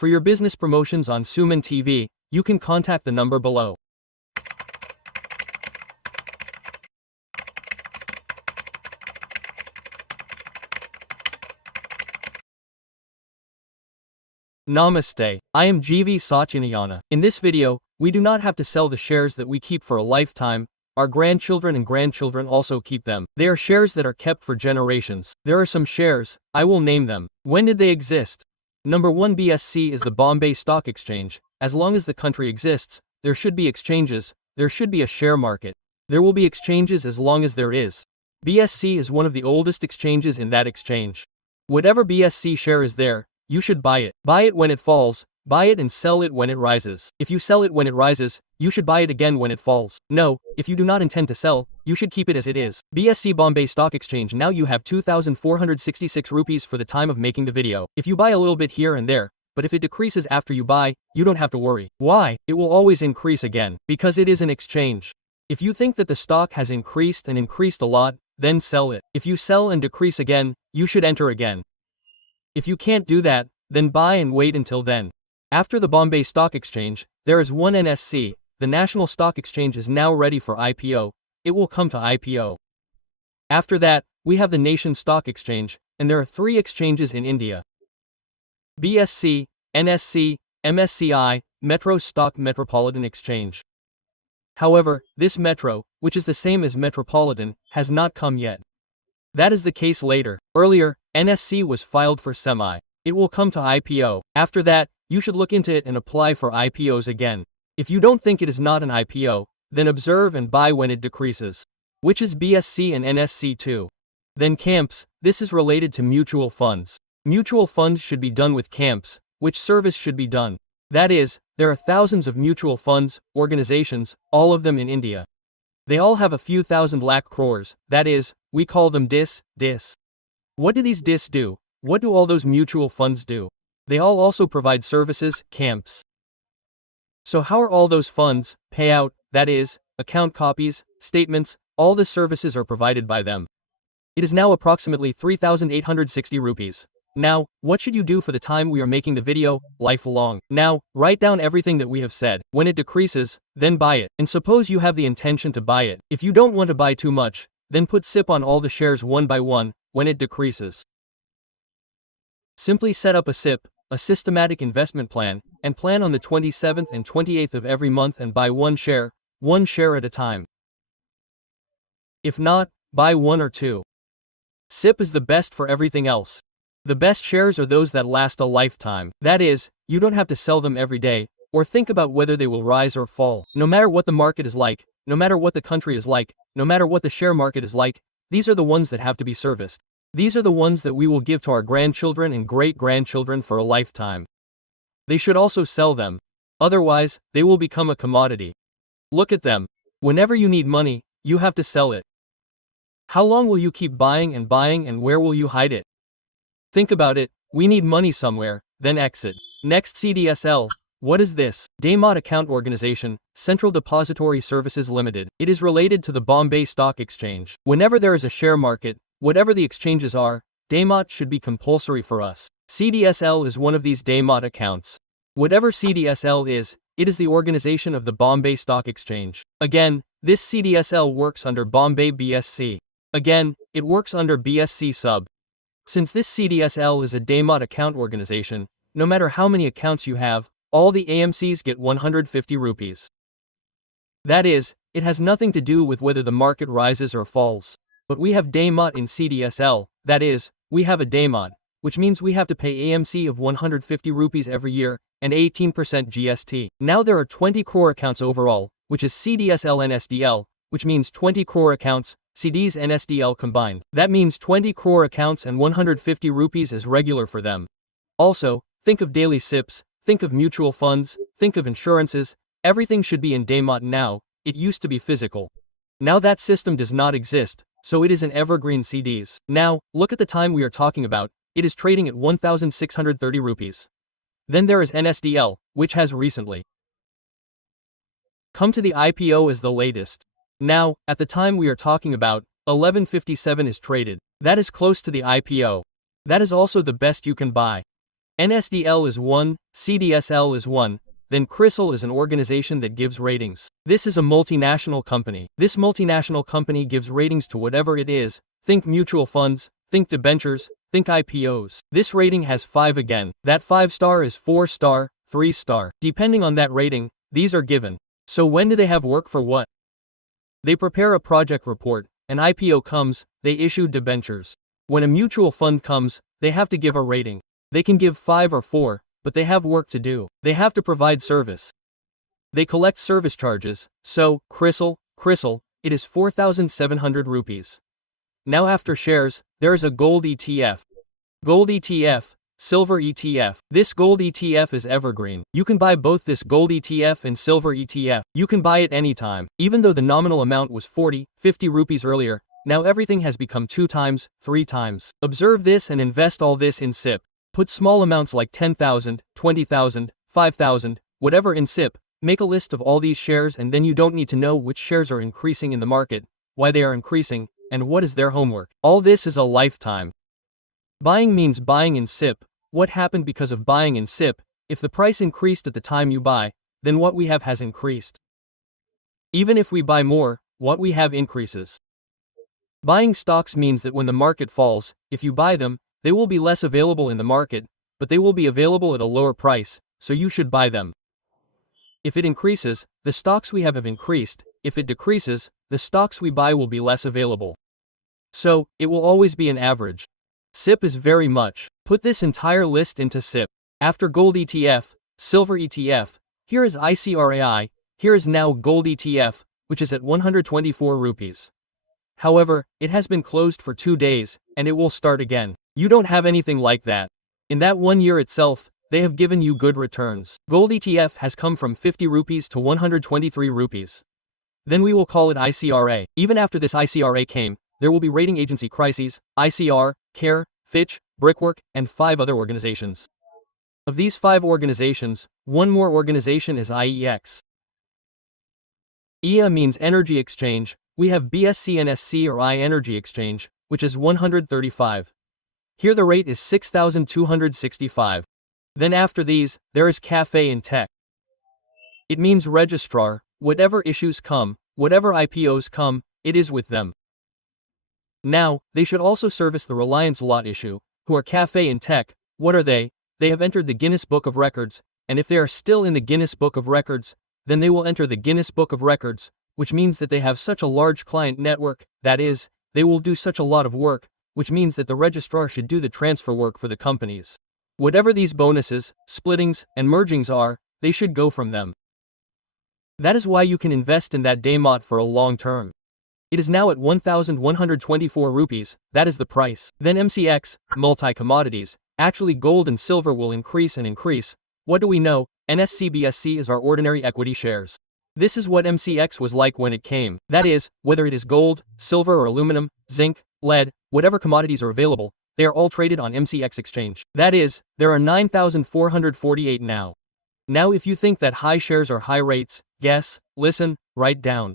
For your business promotions on SumanTV, you can contact the number below. Namaste, I am GVS. In this video, we do not have to sell the shares that we keep for a lifetime. Our grandchildren and grandchildren also keep them. They are shares that are kept for generations. There are some shares, I will name them. When did they exist? Number 1, BSC is the Bombay Stock Exchange. As long as the country exists, there should be exchanges, there should be a share market. There will be exchanges as long as there is. BSC is one of the oldest exchanges in that exchange. Whatever BSC share is there, you should buy it. Buy it when it falls, buy it and sell it when it rises. If you sell it when it rises, you should buy it again when it falls. No, if you do not intend to sell, you should keep it as it is. BSC Bombay Stock Exchange. Now you have 2,466 rupees for the time of making the video. If you buy a little bit here and there, but if it decreases after you buy, you don't have to worry. Why? It will always increase again. Because it is an exchange. If you think that the stock has increased and increased a lot, then sell it. If you sell and decrease again, you should enter again. If you can't do that, then buy and wait until then. After the Bombay Stock Exchange, there is one NSC, the National Stock Exchange is now ready for IPO, it will come to IPO. After that, we have the Nation Stock Exchange, and there are 3 exchanges in India. BSC, NSC, MSCI, Metro Stock Metropolitan Exchange. However, this Metro, which is the same as Metropolitan, has not come yet. That is the case later. Earlier, NSC was filed for semi. It will come to IPO. After that, you should look into it and apply for IPOs again. If you don't think it is not an IPO, then observe and buy when it decreases. Which is BSC and NSC too. Then CAMPs, this is related to mutual funds. Mutual funds should be done with CAMPs, which service should be done. That is, there are thousands of mutual funds, organizations, all of them in India. They all have a few thousand lakh crores, that is, we call them DIS. What do these DIS do? What do all those mutual funds do? They all also provide services, CAMPs. So how are all those funds, payout, that is, account copies, statements, all the services are provided by them. It is now approximately 3,860 rupees. Now, what should you do for the time we are making the video, lifelong? Now, write down everything that we have said. When it decreases, then buy it. And suppose you have the intention to buy it. If you don't want to buy too much, then put SIP on all the shares one by one, when it decreases. Simply set up a SIP, a systematic investment plan, and plan on the 27th and 28th of every month and buy one share at a time. If not, buy 1 or 2. SIP is the best for everything else. The best shares are those that last a lifetime. That is, you don't have to sell them every day, or think about whether they will rise or fall. No matter what the market is like, no matter what the country is like, no matter what the share market is like, these are the ones that have to be serviced. These are the ones that we will give to our grandchildren and great-grandchildren for a lifetime. They should also sell them. Otherwise, they will become a commodity. Look at them. Whenever you need money, you have to sell it. How long will you keep buying and where will you hide it? Think about it, we need money somewhere, then exit. Next, CDSL. What is this? Demat Account Organization, Central Depository Services Limited. It is related to the Bombay Stock Exchange. Whenever there is a share market, whatever the exchanges are, Demat should be compulsory for us. CDSL is one of these Demat accounts. Whatever CDSL is, it is the organization of the Bombay Stock Exchange. Again, this CDSL works under Bombay BSC. Again, it works under BSC sub. Since this CDSL is a Demat account organization, no matter how many accounts you have, all the AMCs get 150 rupees. That is, it has nothing to do with whether the market rises or falls. But we have Demat in CDSL, that is, we have a Demat, which means we have to pay AMC of 150 rupees every year, and 18% GST. Now there are 20 crore accounts overall, which is CDSL and SDL, which means 20 crore accounts, CDs and SDL combined. That means 20 crore accounts and 150 rupees is regular for them. Also, think of daily SIPs, think of mutual funds, think of insurances, everything should be in Demat now, it used to be physical. Now that system does not exist, so it is in evergreen CDs. Now, look at the time we are talking about, it is trading at 1,630 rupees. Then there is NSDL, which has recently come to the IPO as the latest. Now, at the time we are talking about, 1157 is traded. That is close to the IPO. That is also the best you can buy. NSDL is 1, CDSL is 1, then CRISL is an organization that gives ratings. This is a multinational company. This multinational company gives ratings to whatever it is. Think mutual funds, think debentures, think IPOs. This rating has 5 again. That 5-star is 4-star, 3-star. Depending on that rating, these are given. So when do they have work for what? They prepare a project report, an IPO comes, they issue debentures. When a mutual fund comes, they have to give a rating. They can give 5 or 4, but they have work to do. They have to provide service. They collect service charges, so, CRISL, it is 4,700 rupees. Now after shares, there is a gold ETF. Gold ETF, silver ETF. This gold ETF is evergreen. You can buy both this gold ETF and silver ETF. You can buy it anytime. Even though the nominal amount was 40, 50 rupees earlier, now everything has become 2 times, 3 times. Observe this and invest all this in SIP. Put small amounts like 10,000, 20,000, 5,000, whatever in SIP. Make a list of all these shares and then you don't need to know which shares are increasing in the market, why they are increasing, and what is their homework. All this is a lifetime. Buying means buying in SIP. What happened because of buying in SIP? If the price increased at the time you buy, then what we have has increased. Even if we buy more, what we have increases. Buying stocks means that when the market falls, if you buy them, they will be less available in the market, but they will be available at a lower price, so you should buy them. If it increases, the stocks we have increased. If it decreases, the stocks we buy will be less available. So, it will always be an average. SIP is very much. Put this entire list into SIP. After gold ETF, silver ETF, here is ICRAI, here is now gold ETF, which is at 124 rupees. However, it has been closed for 2 days, and it will start again. You don't have anything like that. In that 1 year itself, they have given you good returns. Gold ETF has come from 50 rupees to 123 rupees. Then we will call it ICRA. Even after this ICRA came, there will be rating agency crises, ICR, CARE, Fitch, Brickwork, and 5 other organizations. Of these 5 organizations, one more organization is IEX. IA means Energy Exchange. We have BSCNSC or I Energy Exchange, which is 135. Here the rate is 6,265. Then after these, there is Cafe and Tech. It means Registrar. Whatever issues come, whatever IPOs come, it is with them. Now, they should also service the Reliance lot issue, who are Cafe and Tech. What are they? They have entered the Guinness Book of Records, and if they are still in the Guinness Book of Records, then they will enter the Guinness Book of Records, which means that they have such a large client network, that is, they will do such a lot of work, which means that the registrar should do the transfer work for the companies. Whatever these bonuses, splittings, and mergings are, they should go from them. That is why you can invest in that Daymot for a long term. It is now at 1,124 rupees, that is the price. Then MCX, multi-commodities, actually gold and silver will increase and increase. What do we know? NSCBSC is our ordinary equity shares. This is what MCX was like when it came. That is, whether it is gold, silver or aluminum, zinc, lead, whatever commodities are available, they are all traded on MCX exchange. That is, there are 9,448 now. Now if you think that high shares are high rates, guess, listen, write down.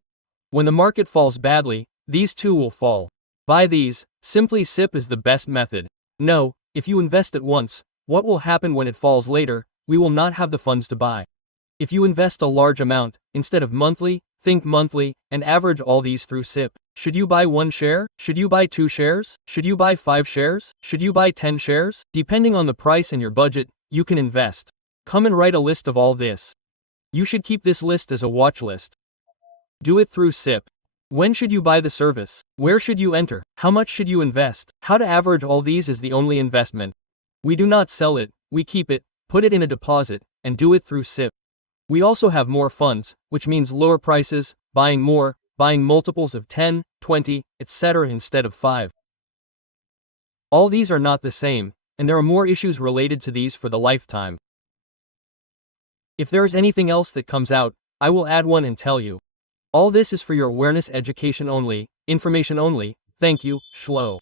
When the market falls badly, these too will fall. Buy these. Simply SIP is the best method. No, if you invest at once, what will happen when it falls later? We will not have the funds to buy. If you invest a large amount, instead of monthly, think monthly, and average all these through SIP. Should you buy 1 share? Should you buy 2 shares? Should you buy 5 shares? Should you buy 10 shares? Depending on the price and your budget, you can invest. Come and write a list of all this. You should keep this list as a watch list. Do it through SIP. When should you buy the service? Where should you enter? How much should you invest? How to average all these is the only investment. We do not sell it, we keep it, put it in a deposit, and do it through SIP. We also have more funds, which means lower prices, buying more, buying multiples of 10, 20, etc. instead of 5. All these are not the same, and there are more issues related to these for the lifetime. If there is anything else that comes out, I will add one and tell you. All this is for your awareness, education only, information only. Thank you, Shlo.